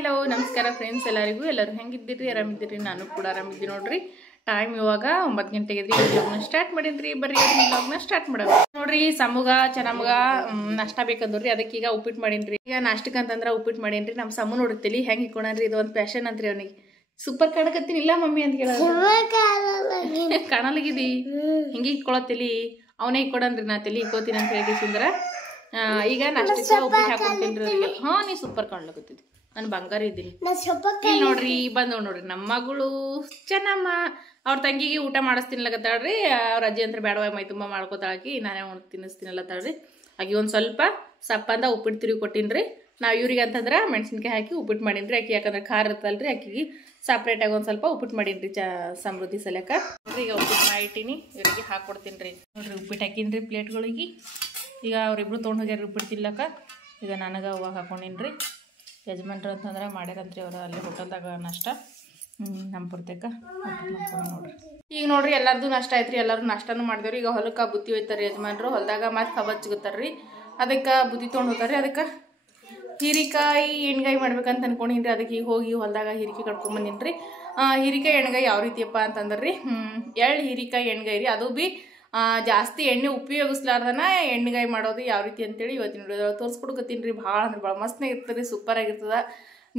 Hello ನಮಸ್ಕಾರ friends, ಎಲ್ಲರೂ ಹೆಂಗಿದ್ದೀರಿ? ಆರಾಮಿದ್ದೀರಿ? ನಾನು ಕೂಡ ಆರಾಮಿದ್ದೀನಿ ನೋಡ್ರಿ. ಟೈಮ್ ಇವಾಗ 9 ಗಂಟೆಗೆ ವ್ಲಾಗ್ನ ಸ್ಟಾರ್ಟ್ ಮಾಡೀನಿ. ಬರ್ರಿ ವ್ಲಾಗ್ನ ಸ್ಟಾರ್ಟ್ ಮಾಡೋಣ. ನೋಡ್ರಿ, ಸಮುಗ ಚನಮಗ ನಾಷ್ಟ ಬೇಕಂದ್ರಿ, ಅದಕ್ಕೆ ಈಗ ಉಪ್ಪಿಟ್ಟು ಮಾಡೀನಿ. ಈಗ ನಾಷ್ಟಕ್ಕೆ ಅಂತಂದ್ರೆ ಉಪ್ಪಿಟ್ಟು ಮಾಡೀನಿ. ನಮ್ಮ ಸಮ್ಮು ನೋಡಿರ್ತೀವಿ ಹೆಂಗೆ ಇಟ್ಕೊಂಡ್ರಿ, ಇದು ಒಂದು ಫ್ಯಾಷನ್ ಅಂತ್ರಿ ಅವನಿಗೆ. ಸೂಪರ್ ಕಾಣಕತ್ತೀನಿ ಇಲ್ಲ ಮಮ್ಮಿ ಅಂತ ಕೇಳ ಕಾಣಲಾಗಿದಿ, ಹಿಂಗೆ ಇಟ್ಕೊಳತ್ತಿಲಿ ಅವನೇ ಇಟ್ಕೊಡನ್ರಿ, ನಾ ತಲಿ ಇಕ್ಕೋತೀನಿ ಅಂತ ಹೇಳಿಸಿಂದ್ರ ಈಗ ನಾಷ್ಟಕ್ಕೆ ಉಪ್ಪಿಟ್ಟು ಹಾಕೊಡ್ತೀನಿ. ಹಾ, ನೀ ಸೂಪರ್ ಕಾಣ್ಲಕತ್ತಿದ್ದಿ, ನಾನು ಬಂಗಾರ ಇದ್ದೀನಿ. ಇಲ್ಲಿ ನೋಡ್ರಿ ಬಂದವ್ ನೋಡ್ರಿ ನಮ್ಮ ಮಗಳು ಚೆನ್ನಮ್ಮ. ಅವ್ರ ತಂಗಿಗೆ ಊಟ ಮಾಡಿಸ್ತೀನಲ್ಲಕತ್ತಾಳ್ರಿ. ಅವ್ರ ಅಜ್ಜಿ ಅಂತ ಬೇಡವ ಮೈ ತುಂಬ ಮಾಡ್ಕೋತಾಳಕಿ, ನಾನೇ ತಿನ್ನಿಸ್ತೀನಲ್ಲತ್ತಾಳ್ರಿ. ಆಗಿ ಒಂದು ಸ್ವಲ್ಪ ಸಪ್ಪಂದ ಉಪ್ಪಿಟ್ಟು ತಿರುಗಿ ಕೊಟ್ಟಿನ್ರಿ. ನಾವು ಇವ್ರಿಗೆ ಅಂತಂದ್ರೆ ಮೆಣಸಿನ್ಕಾಯಿ ಹಾಕಿ ಉಪ್ಪಿಟ್ಟು ಮಾಡೀನಿ. ಆಕಿ ಯಾಕಂದ್ರೆ ಖಾರ ಇರ್ತಲ್ರಿ, ಆಕಿಗೆ ಸಪ್ರೇಟಾಗಿ ಒಂದು ಸ್ವಲ್ಪ ಉಪ್ಪಿಟ್ಟು ಮಾಡೀನಿ ಸಮೃದ್ಧಿ ಸಲಕ. ನೋಡ್ರಿ ಈಗ ಉಪ್ಪಿಟ್ಟು ಮಾಡಿಟ್ಟಿನಿ, ಇವ್ರಿಗೆ ಹಾಕೊಡ್ತೀನಿ ರೀ. ನೋಡ್ರಿ ಉಪ್ಪಿಟ್ಟು ಹಾಕಿನ್ರಿ ಪ್ಲೇಟ್ಗಳಿಗೆ. ಈಗ ಅವ್ರಿಬ್ರು ತೊಗೊಂಡು ಹೋಗ್ಯಾರ ಉಪ್ಪಿಟ್ಟು ತಿನ್ಲಕ್ಕ. ಈಗ ನನಗೆ ಅವಾಗ ಹಾಕೊಂಡಿನ್ರಿ. ಯಜಮಾನ್ರು ಅಂತಂದ್ರೆ ಮಾಡ್ಯಾರಂತ್ರಿ ಅವರು ಅಲ್ಲಿ ಹೋಟೆಲ್ದಾಗ ನಾಷ್ಟ. ನಮ್ಮ ಪುರ್ತಕ ನೋಡ್ರಿ. ಈಗ ನೋಡ್ರಿ ಎಲ್ಲರದು ನಾಷ್ಟ ಆಯ್ತ್ರಿ, ಎಲ್ಲರೂ ನಾಷ್ಟನೂ ಮಾಡಿದವ್ರಿ. ಈಗ ಹೊಲಕ್ಕೆ ಬುತ್ತಿ ಹೋಯ್ತಾರೆ ಯಜಮಾನ್ರು. ಹೊಲದಾಗ ಮತ್ತೆ ಕಬತ್ ಸಿಗುತ್ತಾರ್ರಿ, ಅದಕ್ಕೆ ಬುತ್ತಿ ತೊಗೊಂಡು ಹೋಗ್ತಾರೆ. ಅದಕ್ಕೆ ಹೀರಿಕಾಯಿ ಎಣ್ಗಾಯಿ ಮಾಡ್ಬೇಕಂತ ಅನ್ಕೊಂಡಿನ್ರಿ. ಅದಕ್ಕೆ ಈಗ ಹೋಗಿ ಹೊಲದಾಗ ಹೀರಿಕಾಯಿ ಕಟ್ಕೊಂಬಂದಿನ್ರಿ. ಹೀರಿಕಾಯಿ ಎಣ್ಗಾಯಿ ಯಾವ ರೀತಿಯಪ್ಪ ಅಂತಂದ್ರಿ, ಎಳ್ಳು ಹೀರಿಕಾಯಿ ಎಣ್ಗಾಯಿ ರೀ. ಅದು ಬಿ ಜಾಸ್ತಿ ಎಣ್ಣೆ ಉಪಯೋಗಿಸ್ಲಾರ್ದನ ಎಣ್ಣೆಗಾಯಿ ಮಾಡೋದು ಯಾವ ರೀತಿ ಅಂತೇಳಿ ಇವತ್ತಿನ ವಿಡಿಯೋದಾಗ ತೋರಿಸ್ಕೊಡ್ಕತ್ತೀನಿ ರೀ. ಭಾಳ ಅಂದ್ರೆ ಭಾಳ ಮಸ್ತ್ನಾಗ ಇರ್ತದೆ, ಸೂಪರ್ ಆಗಿರ್ತದ.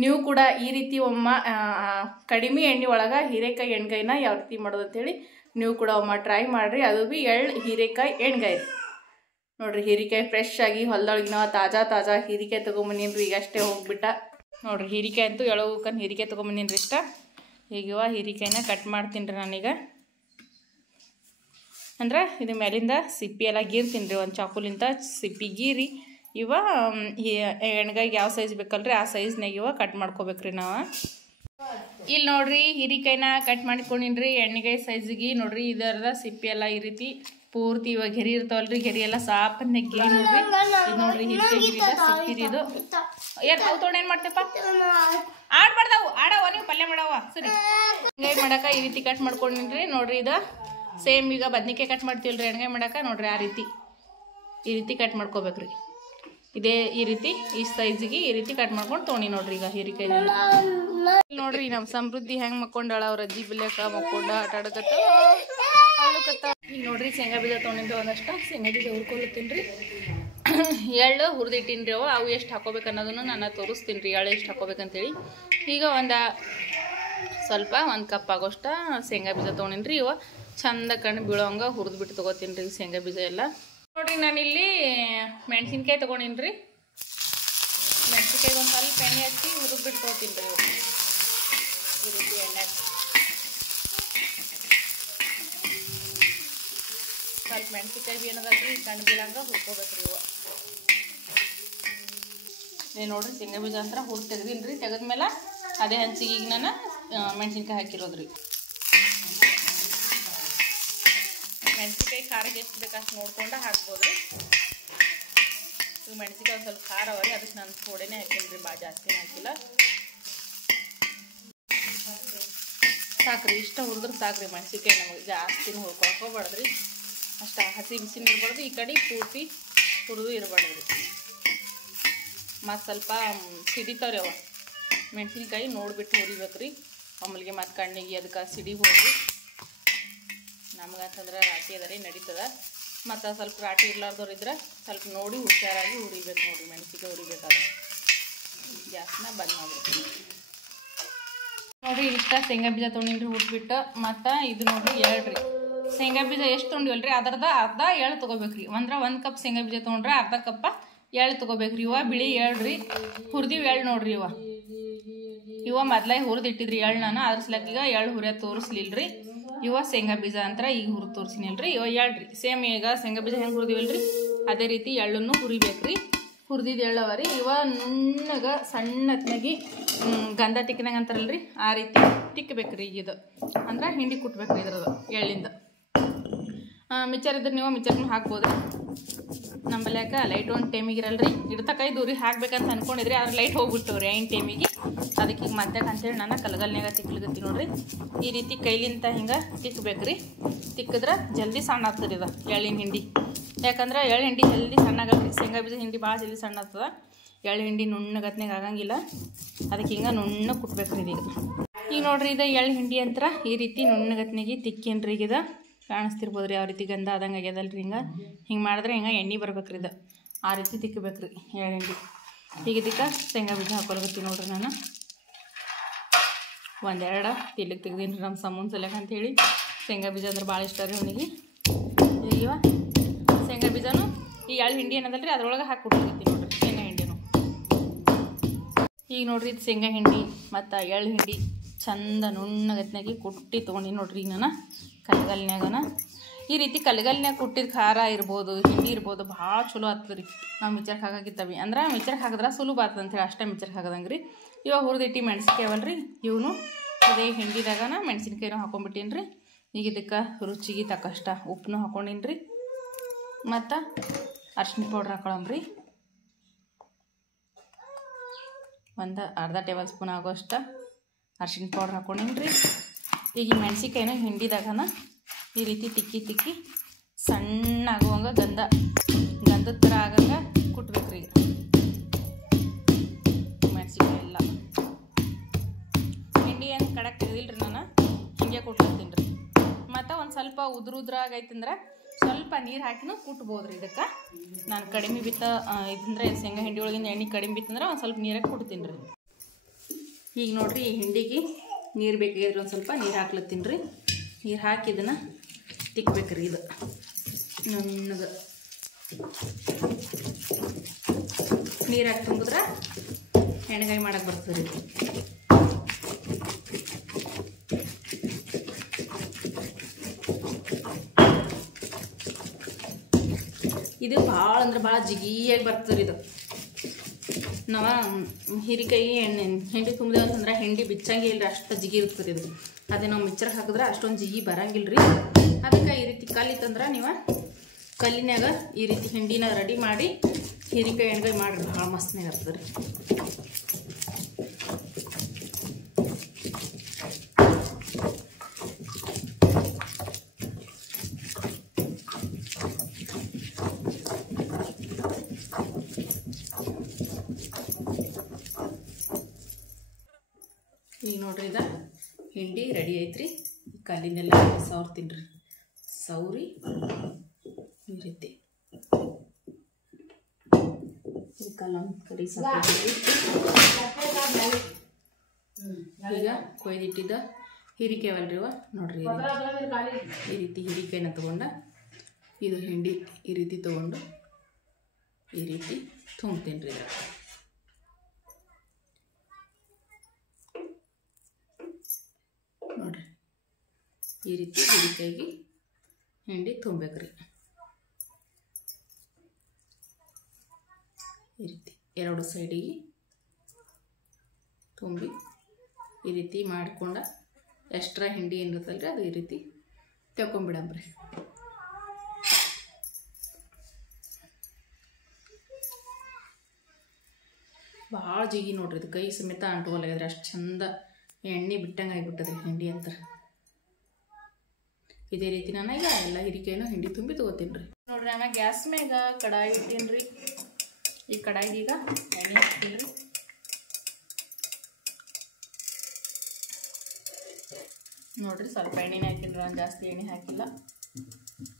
ನೀವು ಕೂಡ ಈ ರೀತಿ ಕಡಿಮೆ ಎಣ್ಣೆ ಒಳಗೆ ಹೀರೆಕಾಯಿ ಎಣ್ಗಾಯಿನ ಯಾವ ರೀತಿ ಮಾಡೋದು ಅಂತೇಳಿ ನೀವು ಕೂಡ ಟ್ರೈ ಮಾಡಿರಿ. ಅದು ಬಿ ಎಳ್ಳು ಹೀರೆಕಾಯಿ ಎಣ್ಗಾಯಿ ರೀ. ನೋಡ್ರಿ, ಹೀರಿಕಾಯಿ ಫ್ರೆಶ್ ಆಗಿ ಹೊಲದೊಳಗಿನ ತಾಜಾ ಹೀರಿಕಾಯಿ ತೊಗೊಂಬಂದಿನ್ರಿ. ಈಗ ಅಷ್ಟೇ ಹೋಗ್ಬಿಟ್ಟ ನೋಡ್ರಿ. ಹೀರಿಕಾಯಿ ಅಂತೂ ಎಳೋಕನ್ ಹೀರಿಕಾಯಿ ತೊಗೊಂಬಂದಿನ್ರಿ ಇಷ್ಟ. ಈಗ ಹೀರಿಕಾಯಿನ ಕಟ್ ಮಾಡ್ತೀನಿ ರೀ ನಾನೀಗ. ಅಂದ್ರೆ ಇದು ಮೇಲಿಂದ ಸಿಪ್ಪಿ ಎಲ್ಲ ಗೀರ್ತೀನಿ ರೀ, ಒಂದು ಚಾಕುಲಿಂದ ಸಿಪ್ಪಿ ಗೀರಿ ಇವ ಎಣ್ಗಾಯಿಗೆ ಯಾವ ಸೈಜ್ ಬೇಕಲ್ರಿ ಆ ಸೈಜ್ನಾಗ ಕಟ್ ಮಾಡ್ಕೋಬೇಕ್ರಿ ನಾವು. ಇಲ್ಲಿ ನೋಡ್ರಿ ಹೀರಿಕಾಯಿನ ಕಟ್ ಮಾಡ್ಕೊಂಡಿನ್ರಿ ಎಣ್ಣೆಗಾಯಿ ಸೈಜಿಗೆ. ನೋಡ್ರಿ ಇದರದ ಸಿಪ್ಪಿ ಎಲ್ಲ ಈ ರೀತಿ ಪೂರ್ತಿ ಇವಾಗ ಗೆರಿ ಇರ್ತಾವಲ್ರಿ, ಗೆರಿ ಎಲ್ಲ ಸಾಪನ್ನ ಗಿರಿ ನೋಡ್ರಿ. ಇದು ನೋಡ್ರಿ ಹೀರಿಕಾಯಿ ಗಿರಿದ ಸಿಪ್ಪಿರಿ. ಇದು ಏನ್ ಅವು ತೊಗೊಂಡು ಏನ್ ಮಾಡ್ತೇಪ್ಪ, ಆಡ್ಬಾರ್ದಾವು, ಆಡವ ನೀವು ಪಲ್ಯ ಮಾಡವ. ಸರಿ, ಎಣ್ಗಾಯಿ ಮಾಡಕ ಈ ರೀತಿ ಕಟ್ ಮಾಡ್ಕೊಂಡಿನ್ರಿ. ನೋಡ್ರಿ ಇದು ಸೇಮ್ ಈಗ ಬದ್ನಿಕಾಯಿ ಕಟ್ ಮಾಡ್ತೀವಲ್ರಿ ಎಣ್ಗಾಯಿ ಮಾಡಕ. ನೋಡ್ರಿ ಈ ರೀತಿ ಕಟ್ ಮಾಡ್ಕೋಬೇಕ್ರಿ. ಇದೇ ಈ ರೀತಿ ಈ ಸೈಜಿಗೆ ಈ ರೀತಿ ಕಟ್ ಮಾಡ್ಕೊಂಡು ತೊಗೊಂಡಿ ನೋಡ್ರಿ. ಈಗ ಹೀರಿಕಾಯಿ ನೋಡ್ರಿ ನಮ್ಮ ಸಮೃದ್ಧಿ ಹೆಂಗ್ ಮಕ್ಕೊಂಡಾಳ, ಅವ್ರ ಅಜ್ಜಿ ಬಿಲ್ಯಾಕ ಮಕ್ಕೊಂಡ ಆಟ ಆಡಕತ್ತ. ಈಗ ನೋಡ್ರಿ ಶೇಂಗಾ ಬೀಜ ತೊಗೊಂಡಿದ್ದು ಒಂದಷ್ಟು ಶೇಂಗಾ ಬೀಜ ಹುರ್ಕೊಳತ್ತೀನಿ ರೀ. ಎಳ್ಳು ಹುರಿದಿಟ್ಟಿನಿ ರೀ. ಅವು ಎಷ್ಟು ಹಾಕೋಬೇಕು ಅನ್ನೋದನ್ನು ನಾನು ತೋರಿಸ್ತೀನಿ ರೀ, ಎಳ್ಳು ಎಷ್ಟು ಹಾಕೋಬೇಕಂತೇಳಿ. ಈಗ ಸ್ವಲ್ಪ ಒಂದು ಕಪ್ ಆಗೋಷ್ಟ ಶೇಂಗಾ ಬೀಜ ತೊಗೊಂಡಿನಿ ರೀ. ಇವ ಚಂದ ಕಣ್ಣು ಬೀಳೋಂಗ ಹುರಿದ್ಬಿಟ್ಟು ತೊಗೋತೀನಿ ರೀ ಶೇಂಗಾ ಬೀಜ ಎಲ್ಲ. ನೋಡ್ರಿ ನಾನಿಲ್ಲಿ ಮೆಣಸಿನ್ಕಾಯಿ ತೊಗೊಂಡಿನಿ ರೀ. ಮೆಣಸಿನ್ಕಾಯಿ ಒಂದು ಸ್ವಲ್ಪ ಎಣ್ಣೆ ಹಚ್ಚಿ ಹುರಿದ್ಬಿಟ್ಟು ತೊಗೋತೀನಿ ರೀ. ಈ ರೀತಿ ಎಣ್ಣೆ ಸ್ವಲ್ಪ ಮೆಣಸಿನ್ಕಾಯಿ ಬಿ ಏನದಲ್ರಿ ಕಣ್ಣು ಬೀಳಂಗ ಹುರ್ಕೋಬೇಕ್ರಿ. ಇವು ನೋಡ್ರಿ ಶೇಂಗಾ ಬೀಜ ಅಂತ ಹುರ್ದು ತೆಗ್ದೀನಿ ರೀ. ತೆಗೆದ್ಮೇಲೆ ಅದೇ ಹಂಚಿಗೆ ಈಗ ನಾನು ಮೆಣಸಿನ್ಕಾಯಿ ಹಾಕಿರೋದ್ರಿ. ಮೆಣಸಿನ್ಕಾಯಿ ಖಾರಕ್ಕೆ ಎಷ್ಟು ಬೇಕು ಅಷ್ಟು ನೋಡ್ಕೊಂಡು ಹಾಕ್ಬೋದ್ರಿ. ಈಗ ಮೆಣಸಿನ್ಕಾಯಿ ಒಂದು ಸ್ವಲ್ಪ ಖಾರ ಅವರಿ, ಅದಕ್ಕೆ ನಾನು ಥೋಡೆನೇ ಹಾಕೀನಿ ರೀ, ಭಾಳ ಜಾಸ್ತಿನೇ ಹಾಕಿಲ್ಲ. ಸಾಕ್ರಿ, ಇಷ್ಟ ಹುರಿದ್ರೆ ಸಾಕ್ರಿ ಮೆಣಸಿನ್ಕಾಯಿ. ನಮಗೆ ಜಾಸ್ತಿನೂ ಹುರ್ಕೊಳಕ್ಕೆ ಹೋಗ್ಬಾರ್ದ್ರಿ, ಅಷ್ಟು ಹಸಿ ಬಿಸಿನೂ ಇರ್ಬಾರ್ದು, ಈ ಕಡೆ ಪೂರ್ತಿ ಹುರಿದು ಇರಬಾರ್ದ್ರಿ. ಮತ್ತು ಸ್ವಲ್ಪ ಸಿಡಿತಾವ್ರಿ ಅವ ಮೆಣಸಿನ್ಕಾಯಿ, ನೋಡಿಬಿಟ್ಟು ಹುರಿಬೇಕ್ರಿ. ಆಮೇಲೆ ಮತ್ತು ಕಣ್ಣಿಗೆ ಅದಕ್ಕೆ ಸಿಡಿ ಹೋಗ್ರಿ. ನಮಗಂತಂದ್ರೆ ರಾಟಿ ಅದ ರೀ, ನಡೀತದ. ಮತ್ತು ಸ್ವಲ್ಪ ರಾಟಿ ಇರ್ಲಾರ್ದವ್ರು ಇದ್ರೆ ಸ್ವಲ್ಪ ನೋಡಿ ಹುಷಾರಾಗಿ ಹುರಿಬೇಕು ನೋಡಿರಿ. ಮೆಣಸಿನ್ಕಾಯಿ ಹುರಿಬೇಕಾದ್ರೆ ಗ್ಯಾಸ್ನ ಬಂದ್ ಮಾಡ್ಬಿಡ್ತೀವಿ ನೋಡಿರಿ. ಇಷ್ಟ ಶೇಂಗಾ ಬೀಜ ತೊಗೊಂಡಿನ್ರಿ ಹುರಿದ್ಬಿಟ್ಟು. ಮತ್ತು ಇದು ನೋಡಿರಿ ಎಳ್ಳ್ರಿ. ಶೇಂಗಾ ಬೀಜ ಎಷ್ಟು ತೊಗೊಂಡಿವಲ್ರಿ ಅದರದ ಅರ್ಧ ಎಳ್ಳು ತೊಗೋಬೇಕ್ರಿ. ಅಂದ್ರೆ 1 ಕಪ್ ಶೇಂಗಾ ಬೀಜ ತೊಗೊಂಡ್ರೆ ಅರ್ಧ ಕಪ್ಪ ಎಳ್ಳು ತೊಗೋಬೇಕ್ರಿ. ಇವ ಬಿಳಿ ಎಳ್ಳ್ರಿ, ಹುರಿದಿವಿ ಎಳ್ಳು ನೋಡ್ರಿ. ಇವ ಮೊದ್ಲೇ ಹುರಿದಿಟ್ಟಿದ್ರಿ ಎಳ್ಳು ನಾನು, ಅದ್ರ ಸಲಕ್ಕೀಗ ಎಳ್ಳು ಹುರಿಯೋದು ತೋರಿಸ್ಲಿಲ್ರಿ. ಇವ ಶೇಂಗಾ ಬೀಜ ಅಂತ ಈಗ ಹುರಿದು ತೋರಿಸಿನಿಲ್ರಿ. ಇವ ಎಳ್ಳ್ರಿ ಸೇಮ್ ಈಗ ಶೇಂಗಾ ಬೀಜ ಹೆಂಗೆ ಹುರಿದಿವಲ್ರಿ ಅದೇ ರೀತಿ ಎಳ್ಳನ್ನು ಹುರಿಬೇಕ್ರಿ. ಹುರಿದಿದ್ದು ಎಳ್ಳವರಿ. ಇವ ನುಣ್ಣಗ ಸಣ್ಣತ್ನಾಗಿ ಗಂಧ ತಿಕ್ಕನಾಗ ಅಂತಾರಲ್ರಿ ಆ ರೀತಿ ತಿಕ್ಕಬೇಕ್ರಿ. ಈಗ ಇದು ಅಂದ್ರೆ ಹಿಂಡಿ ಕುಟ್ಬೇಕ್ರಿ ಇದ್ರದ್ದು ಎಳ್ಳಿಂದ. ಮಿಚ್ಚರ್ ಇದ್ರೆ ನೀವು ಮಿಚ್ಚರ್ನು ಹಾಕ್ಬೋದ್ರಿ. ನಮ್ಮಲ್ಲಿ ಯಾಕೆ ಲೈಟ್ ಒಂದು ಟೈಮಿಗೆ ಇರಲ್ರಿ, ಇಡ್ತಕಾಯಿ ದೂರಿ ಹಾಕ್ಬೇಕಂತ ಅನ್ಕೊಂಡಿದ್ರಿ, ಆದ್ರೆ ಲೈಟ್ ಹೋಗ್ಬಿಟ್ಟವ್ರಿ ಐನ್ ಟೈಮಿಗೆ. ಅದಕ್ಕೆ ಈಗ ಮಧ್ಯಾಹ್ನ ಅಂತೇಳಿ ನಾನು ಕಲಗಲ್ನಾಗ ತಿಕ್ಲಿಗತ್ತಿ ನೋಡ್ರಿ. ಈ ರೀತಿ ಕೈಲಿಂತ ಹಿಂಗೆ ತಿಕ್ಕಬೇಕ್ರಿ. ತಿಕ್ಕಿದ್ರೆ ಜಲ್ದಿ ಸಣ್ಣ ಆಗ್ತದೆ ಇದು ಎಳ್ಳಿನ ಹಿಂಡಿ. ಯಾಕಂದ್ರೆ ಎಳ್ಳು ಹಿಂಡಿ ಜಲ್ದಿ ಸಣ್ಣ ಆಗಲ್ರಿ, ಶೇಂಗಾ ಬೀಜ ಹಿಂಡಿ ಭಾಳ ಜಲ್ದಿ ಸಣ್ಣ ಆಗ್ತದೆ. ಎಳ್ಳು ಹಿಂಡಿ ನುಣ್ಣಗತ್ನಾಗ ಆಗಂಗಿಲ್ಲ, ಅದಕ್ಕೆ ಹಿಂಗೆ ನುಣ್ಣಗೆ ಕುಟ್ಬೇಕು ರೀ ಇದೀಗ. ಈಗ ನೋಡ್ರಿ ಇದು ಎಳ್ಳು ಹಿಂಡಿ ಅಂತರ ಈ ರೀತಿ ನುಣ್ಣಗತ್ನಾಗಿ ತಿಕ್ಕೇನ್ರಿ ಈಗ. ಇದು ಕಾಣಿಸ್ತಿರ್ಬೋದು ರೀ ಯಾವ ರೀತಿ ಗಂಧ ಆದಂಗೆ ಆಗ್ಯದಲ್ರಿ. ಹಿಂಗೆ ಮಾಡಿದ್ರೆ ಹಿಂಗೆ ಎಣ್ಣೆ ಬರ್ಬೇಕ್ರಿ. ಇದು ಆ ರೀತಿ ತಿಕ್ಕಬೇಕ್ರಿ ಎಳ್ಳು ಹಿಂಡಿ. ಈಗ ಇದಕ್ಕೆ ಶೇಂಗಾ ಬೀಜ ಹಾಕೊಳಗತ್ತೀನಿ ನೋಡ್ರಿ. ನಾನು ಒಂದೆರಡು ತಿಲ್ಲಿಗೆ ತೆಗ್ದೀನಿ ರೀ ನಮ್ಮ ಸಮೂನ್ ಸಲಕ್ಕೆ ಅಂಥೇಳಿ. ಶೇಂಗಾ ಬೀಜ ಅಂದ್ರೆ ಭಾಳ ಇಷ್ಟ ರೀ ಅವನಿಗೆ. ಈಗ ಶೇಂಗಾ ಬೀಜನೂ ಈ ಎಳ್ಳು ಹಿಂಡಿ ಏನದಲ್ಲ ರೀ ಅದ್ರೊಳಗೆ ಹಾಕಿ ಕೊಟ್ಟಿರ್ತೀನಿ ನೋಡ್ರಿ ಶೇಂಗಾ ಹಿಂಡಿನೂ. ಈಗ ನೋಡ್ರಿ ಇದು ಶೇಂಗಾ ಹಿಂಡಿ ಮತ್ತು ಎಳ್ಳು ಹಿಂಡಿ ಚಂದ ನುಣ್ಣಗತ್ನಾಗಿ ಕುಟ್ಟಿ ತೊಗೊಂಡಿನಿ ನೋಡ್ರಿ. ಈಗ ನಾನು ಕಲ್ಗಲ್ನ್ಯಾಗನ ಈ ರೀತಿ ಕಲ್ಗಲ್ನ್ಯಾಗ ಕುಟ್ಟಿದ ಖಾರ ಇರ್ಬೋದು, ಹಿಂಡಿ ಇರ್ಬೋದು, ಭಾಳ ಚಲೋ ಆಗ್ತದೆ ರೀ. ನಾವು ಮಿಕ್ಸರ್ಗೆ ಹಾಕಾಗಿತ್ತವಿ ಅಂದ್ರೆ ಮಿಕ್ಸರ್ಗೆ ಹಾಕಿದ್ರೆ ಸುಲಭ ಆಗ್ತದೆ ಅಂಥೇಳಿ ಅಷ್ಟೇ ಮಿಕ್ಸರ್ಗೆ ಹಾಕದಂಗೆ ರೀ. ಇವಾಗ ಹುರಿದಿಟ್ಟು ಮೆಣಸಿನ್ಕಾಯಿ ಅವಲ್ರಿ ಇವನು ಇದೇ ಹಿಂಡಿದಾಗನ ಮೆಣಸಿನ್ಕಾಯಿನೂ ಹಾಕೊಂಡ್ಬಿಟ್ಟೀನಿ ರೀ. ಈಗ ಇದಕ್ಕೆ ರುಚಿಗೆ ತಕ್ಕಷ್ಟ ಉಪ್ಪನ್ನು ಹಾಕೊಂಡೀನಿ ರೀ. ಮತ್ತು ಅರ್ಶಿನ ಪೌಡ್ರ್ ಹಾಕೊಳಮ್ರಿ. ಒಂದು ಅರ್ಧ ಟೇಬಲ್ ಸ್ಪೂನ್ ಆಗೋಷ್ಟು ಅರ್ಶಿನ ಪೌಡ್ರ್ ಹಾಕೊಂಡೀನಿ ರೀ. ಈಗ ಈ ಮೆಣಸಿನ್ಕಾಯಿನ ಹಿಂಡಿದಾಗನ ಈ ರೀತಿ ತಿಕ್ಕಿ ಸಣ್ಣ ಆಗುವಂಗೆ ಗಂಧದ ಥರ ಆಗಂಗೆ ಕುಟ್ಬೇಕ್ರಿ. ಈಗ ಮೆಣಸಿನ್ಕಾಯಿ ಎಲ್ಲ ಹಿಂಡಿ ಏನು ಕಡಕ್ಕೆ ತೆಗೆದಿಲ್ರಿ, ನಾನು ಹಿಂಗೆ ಕುಟ್ಕೊತೀನಿ ರೀ. ಮತ್ತು ಒಂದು ಸ್ವಲ್ಪ ಉದ್ರಾಗೈತಂದ್ರೆ ಸ್ವಲ್ಪ ನೀರು ಹಾಕಿನೂ ಕುಟ್ಬೋದು ರೀ. ಇದಕ್ಕೆ ನಾನು ಕಡಿಮೆ ಬಿತ್ತ ಇದಂದ್ರೆ ಶೇಂಗಾ ಹಿಂಡಿ ಒಳಗಿಂದ ಎಣ್ಣೆ ಕಡಿಮೆ ಬಿತ್ತಂದ್ರೆ ಒಂದು ಸ್ವಲ್ಪ ನೀರಾಗಿ ಕುಟ್ತೀನಿ ರೀ. ಈಗ ನೋಡಿರಿ ಈ ಹಿಂಡಿಗೆ ನೀರು ಬೇಕಾಗಿದ್ರೆ ಒಂದು ಸ್ವಲ್ಪ ನೀರು ಹಾಕ್ಲತ್ತೀನಿ ರೀ. ನೀರು ಹಾಕಿ ಇದನ್ನು ತಿಕ್ಬೇಕ್ರಿ. ಇದು ನುಣ್ಣಗೆ ನೀರು ಹಾಕಿ ತುಂಬಿದ್ರೆ ಎಣ್ಣೆಗಾಯಿ ಮಾಡಕ್ಕೆ ಬರ್ತದೆ ರೀ. ಇದು ಭಾಳ ಅಂದ್ರೆ ಭಾಳ ಜಿಗಿಯಾಗಿ ಬರ್ತದೆ ರೀ. ಇದು ನಾವು ಹೀರಿಕಾಯಿ ಹಿಂಡಿ ತುಂಬಿದೇವು ಅಂತಂದ್ರೆ ಹಿಂಡಿ ಬಿಚ್ಚಂಗೆ ಇಲ್ಲರಿ, ಅಷ್ಟು ಜಿಗಿ ಇರ್ತದೆ ಇದು. ಅದೇ ನಾವು ಮಿಕ್ಸರ್ಗೆ ಹಾಕಿದ್ರೆ ಅಷ್ಟೊಂದು ಜಿಗಿ ಬರಂಗಿಲ್ಲ ರೀ. ಅದಕ್ಕೆ ಈ ರೀತಿ ಕಲ್ಲಿತ್ತಂದ್ರೆ ನೀವು ಕಲ್ಲಿನಾಗ ಈ ರೀತಿ ಹಿಂಡಿನ ರೆಡಿ ಮಾಡಿ ಹೀರಿಕಾಯಿ ಎಣ್ಗಾಯಿ ಮಾಡಿರಿ, ಭಾಳ ಮಸ್ತ್ನಾಗ ಆಗ್ತದೆ ರೀ. ಈಗ ನೋಡ್ರಿ ಇದು ಹಿಂಡಿ ರೆಡಿ ಐತ್ರಿ. ಕಲ್ಲಿನೆಲ್ಲ ಸವರ್ತೀನಿ ರೀ. ಸೌರಿ ಈ ರೀತಿ ಕಲ್ಲೊಂದು ಕಡೆ ಈಗ ಕೊಯ್ದಿಟ್ಟಿದ್ದ ಹೀರಿಕಾಯಿ ಅವಲ್ರಿ ಇವ ನೋಡ್ರಿ. ಈ ರೀತಿ ಹೀರಿಕಾಯಿನ ತೊಗೊಂಡು ಇದು ಹಿಂಡಿ ಈ ರೀತಿ ತೊಗೊಂಡು ಈ ರೀತಿ ತುಂಬ್ತೀನಿ ರೀ. ನೋಡ್ರಿ ಈ ರೀತಿ ಹೀರಿಕಾಯಿಗೆ ಹಿಂಡಿ ತುಂಬೇಕ್ರಿ. ಈ ರೀತಿ ಎರಡು ಸೈಡಿಗೆ ತುಂಬಿ ಈ ರೀತಿ ಮಾಡ್ಕೊಂಡ ಎಕ್ಸ್ಟ್ರಾ ಹಿಂಡಿ ಏನಿರುತ್ತಲ್ರಿ ಅದು ಈ ರೀತಿ ತೆಕ್ಕೊಂಬಿಡಂಬ್ರಿ. ಭಾಳ ಜಿಗಿ ನೋಡ್ರಿ. ಇದು ಕೈ ಸಮೇತ ಅಂಟ್ಕೊಲಾಗಿದ್ರೆ ಅಷ್ಟು ಚಂದ ಎಣ್ಣೆ ಬಿಟ್ಟಂಗೆ ಆಗಿಬಿಟ್ಟದ್ರಿ ಹಿಂಡಿ ಅಂತ. ಇದೇ ರೀತಿ ನಾನು ಈಗ ಎಲ್ಲ ಹೀರಿಕಾಯಿನೂ ಹಿಂಡಿ ತುಂಬಿ ತೊಗೋತೀನಿ ರೀ. ನೋಡ್ರಿ ಆಮೇಲೆ ಗ್ಯಾಸ್ ಮ್ಯಾಗ ಕಡಾಯಿ ಇಟ್ಟೀನಿ ರೀ. ಈ ಕಡಾಯಿಗೆ ಈಗ ಎಣ್ಣೆ ಹಾಕ್ತೀನಿ ರೀ. ನೋಡ್ರಿ ಸ್ವಲ್ಪ ಎಣ್ಣೆನೇ ಹಾಕಿಲ್ಲ, ನಾನು ಜಾಸ್ತಿ ಎಣ್ಣೆ ಹಾಕಿಲ್ಲ.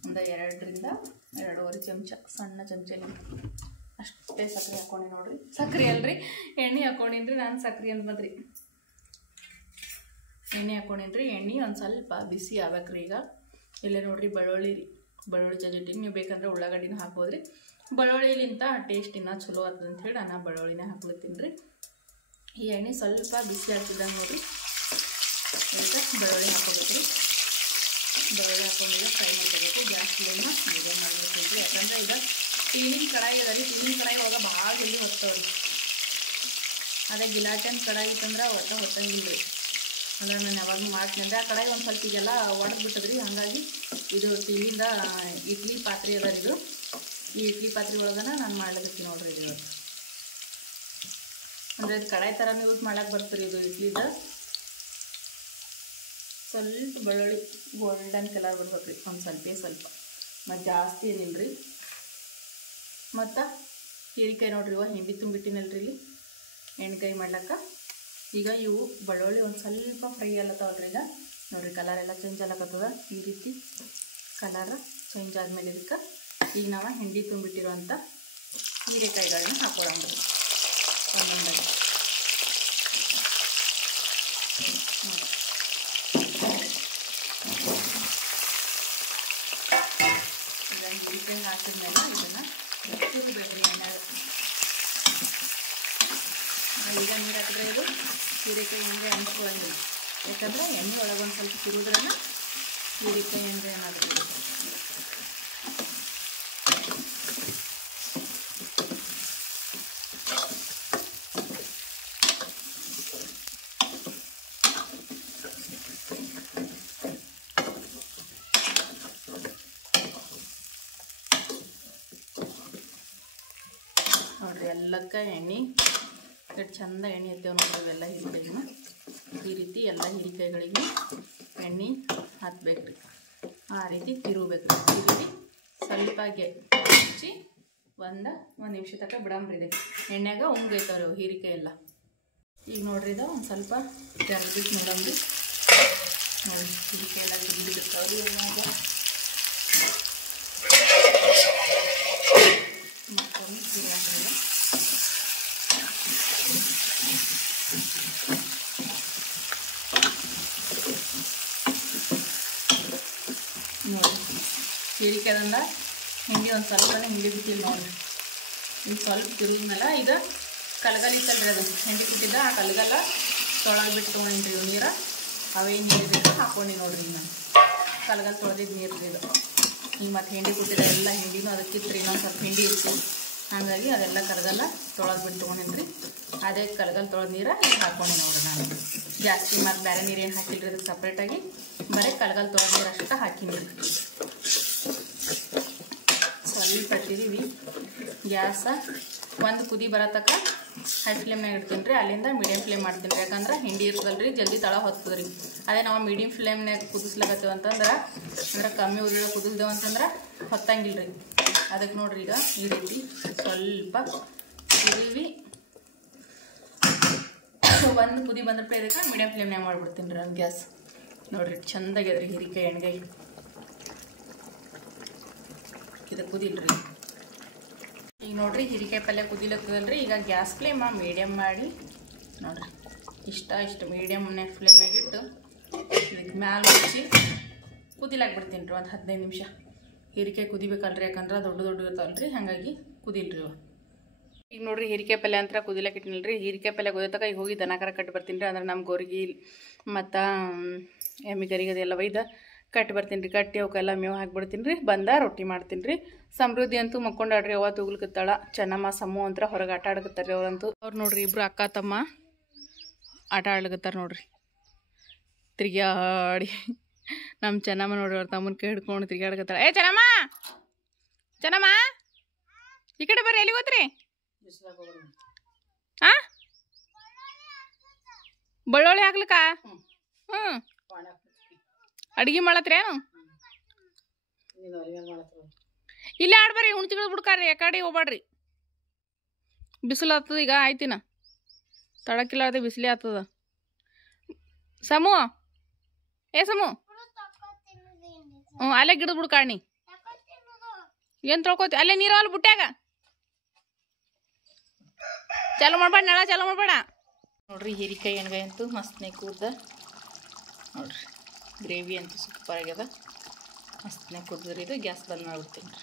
ಒಂದು 2 ರಿಂದ 2.5 ಚಮಚ ಸಣ್ಣ ಚಮಚಲಿ ಅಷ್ಟೇ ಸಕ್ಕರೆ ಹಾಕ್ಕೊಂಡೆ ನೋಡ್ರಿ. ಸಕ್ಕರೆ ಅಲ್ರಿ ಎಣ್ಣೆ ಹಾಕ್ಕೊಂಡಿನ್ರಿ. ನಾನು ಸಕ್ಕರೆ ಅಂತ ಬಂದ್ರಿ ಎಣ್ಣೆ ಹಾಕ್ಕೊಂಡಿನ್ರಿ. ಎಣ್ಣೆ ಒಂದು ಸ್ವಲ್ಪ ಬಿಸಿ ಆಗ್ಬೇಕ್ರಿ. ಈಗ ಇಲ್ಲೇ ನೋಡ್ರಿ ಬೆಳ್ಳುಳ್ಳಿ ರೀ, ಬೆಳ್ಳುಳ್ಳಿ ಜಜ್ಜಿಟ್ಟಿನಿ. ನೀವು ಬೇಕಂದ್ರೆ ಉಳ್ಳಾಗಡ್ಡಿನ ಹಾಕ್ಬೋದ್ರಿ. ಬೆಳ್ಳುಳ್ಳಿಲಿಂತ ಟೇಸ್ಟ್ ಇನ್ನೂ ಚಲೋ ಆಗ್ತದೆ ಅಂಥೇಳಿ ನಾನು ಬೆಳ್ಳುಳ್ಳಿನ ಹಾಕ್ಲತ್ತೀನಿ ರೀ. ಈ ಎಣ್ಣೆ ಸ್ವಲ್ಪ ಬಿಸಿ ಆಗ್ತಿದ್ದಂಗೆ ನೋಡ್ರಿ ಇದಕ್ಕೆ ಬೆಳ್ಳುಳ್ಳಿ ಹಾಕೋಬೇಕು ರೀ. ಬೆಳ್ಳುಳ್ಳಿ ಹಾಕೊಂಡೀಗ ಫ್ರೈ ಮಾಡ್ಕೋಬೇಕು. ಗ್ಯಾಸ್ ಫ್ಲೇಮ್ನ ಮೀಡಿಯಮ್ ಮಾಡಬೇಕು. ಯಾಕಂದ್ರೆ ಈಗ ಟೀನಿನ ಕಡಾಯಿ ಅದ ರೀ. ಟೀನಿನ ಕಡಾಯಿ ಒಳಗೆ ಭಾಳ ಜಲ್ದಿ ಹೊತ್ತವ್ರಿ. ಅದೇ ಗಿಲಾಟನ್ ಕಡಾಯಿ ಇತ್ತಂದ್ರೆ ಹೊತ್ತಂಗಿಲ್ಲ ರೀ. ಅಂದ್ರೆ ನಾನು ಯಾವಾಗಲೂ ಮಾಡ್ತೀನಿ ಅಂದರೆ ಆ ಕಡಾಯಿ ಒಂದು ಸ್ವಲ್ಪ ಈಗೆಲ್ಲ ಒಡೆದ್ಬಿಟ್ಟದ್ರಿ. ಹಾಗಾಗಿ ಇದು ಟೀನಿಂದ ಇಡ್ಲಿ ಪಾತ್ರೆ ಅದ ಇದು. ಈ ಇಡ್ಲಿ ಪಾತ್ರೆ ಒಳಗನ ನಾನು ಮಾಡ್ಲಿಕ್ಕೆ ನೋಡ್ರಿ ಇದು ಇವತ್ತು. ಅಂದರೆ ಇದು ಕಡಾಯಿ ಥರನೂ ಯೂಸ್ ಮಾಡಕ್ಕೆ ಬರ್ತದೆ ಇದು ಇಡ್ಲಿದ. ಸ್ವಲ್ಪ ಬೆಳ್ಳುಳ್ಳಿ ಗೋಲ್ಡನ್ ಕಲರ್ ಬರ್ಬೇಕು ರೀ, ಒಂದು ಸ್ವಲ್ಪ ಮತ್ತು ಜಾಸ್ತಿ ಏನಿಲ್ಲ ರೀ. ಮತ್ತು ಹೀರಿಕಾಯಿ ನೋಡ್ರಿ ಇವ ಹಿಂಡಿ ತುಂಬಿಟ್ಟಿನಲ್ರಿ ಇಲ್ಲಿ ಎಣ್ಗಾಯಿ ಮಾಡ್ಲಕ್ಕ. ಈಗ ಇವು ಬೆಳ್ಳುಳ್ಳಿ ಒಂದು ಸ್ವಲ್ಪ ಫ್ರೈ ಅಲ್ಲತ್ತವಲ್ರಿ. ಈಗ ನೋಡಿರಿ ಕಲರ್ ಎಲ್ಲ ಚೇಂಜ್ ಆಗ್ಲತ್ತದ. ಈ ರೀತಿ ಕಲರ್ ಚೇಂಜ್ ಆದಮೇಲೆ ಇದಕ್ಕೆ ಈಗ ನಾವು ಹಿಂಡಿ ತುಂಬಿಟ್ಟಿರುವಂಥ ಹೀರೆಕಾಯಿಗಳನ್ನ ಹಾಕೊಳ್ಳೋಣ ಒಂದೊಂದಾಗಿ. ಇದನ್ನು ಹೀರೆಕಾಯಿ ಹಾಕಿದ್ಮೇಲೆ ಇದನ್ನು ಹುರಿಬೇಕ್ರಿ ಎಣ್ಣೆಗೆ. ಈಗ ನೀರು ಹಾಕಿದ್ರೆ ಇದು ಹೀರೆಕಾಯಿ ಎಣ್ಣೆ ಅಂಟ್ಕೊಳ್ಳಂಗಿಲ್ಲ. ಯಾಕಂದರೆ ಎಣ್ಣೆ ಒಳಗೆ ಒಂದು ಸ್ವಲ್ಪ ತಿರುವುದ್ರನ್ನ ಹೀರೆಕಾಯಿ ಎಣ್ಣೆ ಏನಾದರೂ ನೋಡಿರಿ ಎಲ್ಲಕ್ಕ ಎಣ್ಣೆ ಎಷ್ಟು ಚಂದ ಎಣ್ಣೆ ಇರ್ತೇವೆ ನೋಡ್ರಿ. ಅವೆಲ್ಲ ಹೀರಿಕಾಯಿನ ಈ ರೀತಿ ಎಲ್ಲ ಹೀರಿಕಾಯಿಗಳಿಗೆ ಎಣ್ಣೆ ಹಾಕ್ಬೇಕು ರೀ. ಆ ರೀತಿ ತಿರುಗಬೇಕು. ಈ ರೀತಿ ಸ್ವಲ್ಪ ಹಚ್ಚಿ ಒಂದು ನಿಮಿಷ ತನಕ ಬಿಡಂಬ್ರಿ. ಇದೆ ಎಣ್ಣೆಗೆ ಉಂಗೈತವ್ರಿ ಅವು ಹೀರಿಕಾಯಿ ಎಲ್ಲ. ಈಗ ನೋಡ್ರಿ ಇದು ಒಂದು ಸ್ವಲ್ಪ ಜರಬಿಟ್ಟು ನೋಡಂಬ್ರಿ. ನೋಡಿ ಹೀರಿಕಾಯಿ ಎಲ್ಲ ತೆಗಿದಿರ್ತಾವ್ರಿ ಎಣ್ಣೆಗೆ. ಮತ್ತೊಮ್ಮೆ ತಿರುಗಾಡ್ರಿ. ನೋಡಿ ಹೀರಿಕಾಯ್ದಂದ ಹಿಂಡಿ ಒಂದು ಸ್ವಲ್ಪ ಹಿಂಡಿ ಬಿಟ್ಟಿಲ್ಲ ನೋಡಿರಿ. ಈಗ ಸ್ವಲ್ಪ ತಿರುಗಿದ್ಮೇಲೆ ಈಗ ಕಲ್ಗಲ್ ಇತ್ತಲ್ರಿ ಅದು ಹಿಂಡಿ ಬಿಟ್ಟಿದ್ದ ಆ ಕಲ್ಗಲ್ಲ ತೊಳೆದು ಬಿಟ್ಟು ತೊಗೊಂಡಿನ್ರಿ ಇವು ನೀರು. ಅವೇ ನೀರು ಬೇಕು ಹಾಕ್ಕೊಂಡು ನೋಡ್ರಿ. ಈಗ ನಾನು ಕಲ್ಗಲ್ ತೊಳೆದಿದ್ದು ನೀರು ರೀ ಇದು. ಈಗ ಮತ್ತು ಹಿಂಡಿ ಕೊಟ್ಟಿದ್ದ ಎಲ್ಲ ಹಿಂಡಿನೂ ಅದಕ್ಕಿತ್ತು ರೀ. ಇನ್ನೊಂದು ಸ್ವಲ್ಪ ಹಿಂಡಿ ಇತ್ತು, ಹಾಗಾಗಿ ಅದೆಲ್ಲ ಕಲ್ಗಲ್ಲ ತೊಳೆದು ಬಿಟ್ಟು ತೊಗೊಂಡಿನ್ರಿ. ಅದೇ ಕಲ್ಗಲ್ ತೊಳೆದ ನೀರು ಈಗ ಹಾಕ್ಕೊಂಡು ನೋಡ್ರಿ. ನಾನು ಜಾಸ್ತಿ ಮತ್ತು ಬೇರೆ ನೀರೇನು ಹಾಕಿಲ್ರಿ ಅದಕ್ಕೆ ಸಪ್ರೇಟಾಗಿ ಬರೀ ಕಲ್ಗಲ್ ತೊಳೆದ ನೀರು ಅಷ್ಟೇ ಹಾಕಿನಿ. ಸ್ವಲ್ಪ ಇಟ್ಟಿದ್ದೀವಿ. ಗ್ಯಾಸ ಒಂದು ಕುದಿ ಬರತಕ್ಕ ಹೈ ಫ್ಲೇಮ್ನಾಗ ಇಡ್ತೀನಿ ರೀ. ಅಲ್ಲಿಂದ ಮೀಡಿಯಮ್ ಫ್ಲೇಮ್ ಮಾಡ್ತೀನಿ ರೀ. ಯಾಕಂದ್ರೆ ಹಿಂಡಿ ಇರ್ತದಲ್ರಿ ಜಲ್ದಿ ತಳ ಹೊತ್ತದ ರೀ. ಅದೇ ನಾವು ಮೀಡಿಯಮ್ ಫ್ಲೇಮ್ನಾಗ ಕುದಿಸ್ಲಾಕತ್ತೀವಿ ಅಂತಂದ್ರೆ ಕಮ್ಮಿ ಉರಿ ಕುದಿಸ್ದೇವು ಅಂತಂದ್ರೆ ಹೊತ್ತಂಗಿಲ್ಲ ರೀ. ಅದಕ್ಕೆ ನೋಡ್ರಿ ಈಗ ಈ ರೀತಿ ಸ್ವಲ್ಪ ಕುದೀವಿ ಒಂದು ಕುದಿ ಬಂದ್ರಪ್ಪ ಇದಕ್ಕೆ ಮೀಡಿಯಮ್ ಫ್ಲೇಮ್ನಾಗ ಮಾಡ್ಬಿಡ್ತೀನಿ ರೀ ನಾನು ಗ್ಯಾಸ್. ನೋಡ್ರಿ ಚಂದಾಗ್ಯದ್ರಿ ಹೀರಿಕಾಯಿ ಎಣ್ಗಾಯಿ. ಇದು ಕುದಿಲ್ರಿ. ಈಗ ನೋಡ್ರಿ ಹೀರಿಕಾಯಿ ಪಲ್ಯ ಕುದಿಲತ್ತದಲ್ರಿ. ಈಗ ಗ್ಯಾಸ್ ಫ್ಲೇಮ ಮೀಡಿಯಮ್ ಮಾಡಿ ನೋಡ್ರಿ ಇಷ್ಟು ಮೀಡಿಯಮ್ನೇ ಫ್ಲೇಮ್ನಾಗ ಇಟ್ಟು ಇದಕ್ಕೆ ಮ್ಯಾಲೆ ಮುಚ್ಚಿ ಕುದಿಲಾಕ್ಬಿಡ್ತೀನಿ ರೀ ಒಂದು 15 ನಿಮಿಷ. ಹೀರಿಕಾಯಿ ಕುದಿಬೇಕಲ್ರಿ, ಯಾಕಂದ್ರೆ ದೊಡ್ಡ ಇರ್ತಾವಲ್ರಿ, ಹಾಗಾಗಿ ಕುದಿಲ್ರಿ. ಈಗ ನೋಡ್ರಿ ಹೀರಿಕಾಯಿ ಪಲ್ಯ ಅಂತ ಕುದಿಲಕ್ಕೆ ಇಟ್ಟಿನಲ್ರಿ. ಹೀರಿಕಾಯಿ ಪಲ್ಯ ಕುದಿಯೋತಕ ಈಗ ಹೋಗಿ ದನಕರ ಕಟ್ಟಿ ಬರ್ತೀನಿ ರೀ. ಅಂದ್ರೆ ನಮ್ಮ ಗೋರಿಗೆ ಮತ್ತು ಎಮ್ಮೆ ಗರಿಗೆ ಅದೆಲ್ಲ ಒಯ್ದು ಕಟ್ಟಿ ಬರ್ತೀನಿ ರೀ. ಕಟ್ಟಿ ಅವಕ್ಕೆಲ್ಲ ಮೇವು ಹಾಕಿಬಿಡ್ತೀನಿ ರೀ. ಬಂದ ರೊಟ್ಟಿ ಮಾಡ್ತೀನಿ ರೀ. ಸಮೃದ್ಧಿ ಅಂತೂ ಮಕ್ಕೊಂಡಾಡ್ರಿ. ಅವ ತೂಗ್ಲಿಕತ್ತಾಳ. ಚೆನ್ನಮ್ಮ ಸಮ್ಮು ಅಂತ ಹೊರಗೆ ಆಟ ಆಡ್ಕತ್ತಾರ ರೀ ಅವರಂತೂ. ಅವ್ರು ನೋಡ್ರಿ ಇಬ್ರು ಅಕ್ಕ ತಮ್ಮ ಆಟ ಆಡ್ಲಕತ್ತಾರ ನೋಡ್ರಿ ತಿರ್ಗ್ಯಾಡಿ. ನಮ್ಮ ಚೆನ್ನಮ್ಮ ನೋಡ್ರಿ ಅವ್ರ ತಮ್ಮನ ಕೈ ಹಿಡ್ಕೊಂಡು ತಿರ್ಗಾಡ್ಕತ್ತಾಳ. ಏ ಚೆನ್ನಮ್ಮ ಚೆನ್ನಮ್ಮ ಈ ಕಡೆ ಬರ್ರಿ. ಎಲ್ಲಿ ಹೋತ್ರಿ? ಹಾಂ ಬೆಳ್ಳುಳ್ಳಿ ಹಾಕ್ಲಿಕ್ಕ? ಅಡ್ಗೆ ಮಾಡತ್ರಿ ಏನು? ಇಲ್ಲೇ ಆಡ್ಬರ್ರಿ. ಹುಣ್ಚಿಗಳು ಬಿಡ್ಕಾರ್ರಿ, ಯಾಕಡೆ ಹೋಗ್ಬೇಡ್ರಿ. ಬಿಸಿಲು ಆಗ್ತದ ಈಗ. ಆಯ್ತಿನ ತಡಕಿಲ್ಲಾರ್ದೆ ಬಿಸಿಲೇ ಆಗ್ತದ. ಸಮು ಏ ಸಮು ಅಲ್ಲೇ ಗಿಡದ ಬಿಡ್ಕಾಣಿ. ಏನು ತೊಳ್ಕೊತಿ? ಅಲ್ಲೇ ನೀರವಲ್ಲ ಬುಟ್ಟ್ಯಾಗ. ಚಾಲು ಮಾಡ್ಬೇಡ, ನೆಳ ಚಾಲು ಮಾಡ್ಬೇಡ. ನೋಡ್ರಿ ಹೀರಿಕಾಯಿ ಎಣ್ಗಾಯಿ ಅಂತೂ ಮಸ್ತ್ನೇ ಕೂದ ನೋಡ್ರಿ. ಗ್ರೇವಿ ಅಂತೂ ಸೂಪರ್ ಆಗ್ಯದ. ಮಸ್ತ್ನೇ ಕುದ್ರಿ. ಇದು ಗ್ಯಾಸ್ ಬಂದ್ ಮಾಡ್ಬಿಡ್ತೀನಿ.